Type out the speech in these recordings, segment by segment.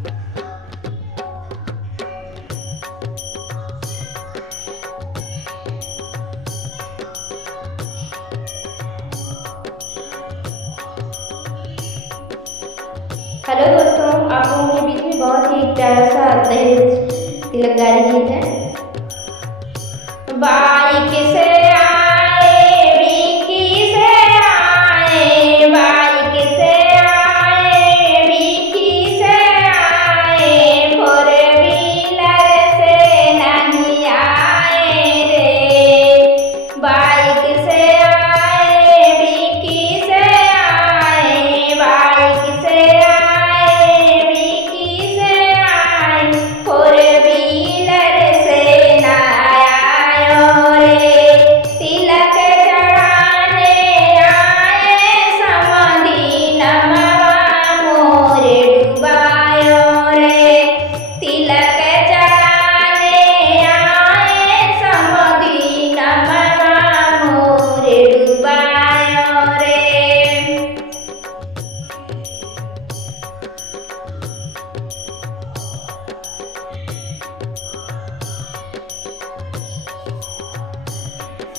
Hello दोस्तों, आप लोगों के बीच में बहुत ही प्यारा सा दहेज तिलक गाड़ी गीत है। बाइक से आए, विकी से आए, बाइक से आए, विकी से आए, फोर व्हीलर से नहीं आए रे। बाइक से आए, विकी से आए, बाइक से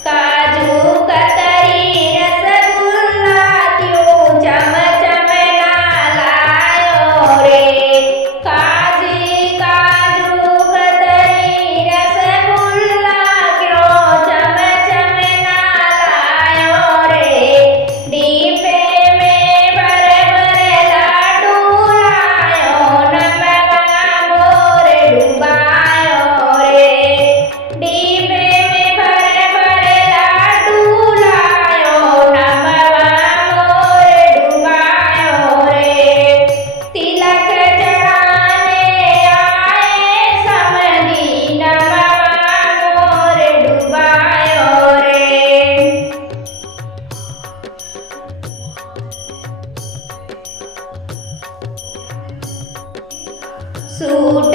काजू कतरी रसगुल्ला क्यों चम चम ना लायो रे। काजू कतरी रसगुल्ला क्यों चम चम ना लायो रे। डिब्बे में भर भर लाडू लायो, नमवा मोर डुबायो रे। डिब्बे सूट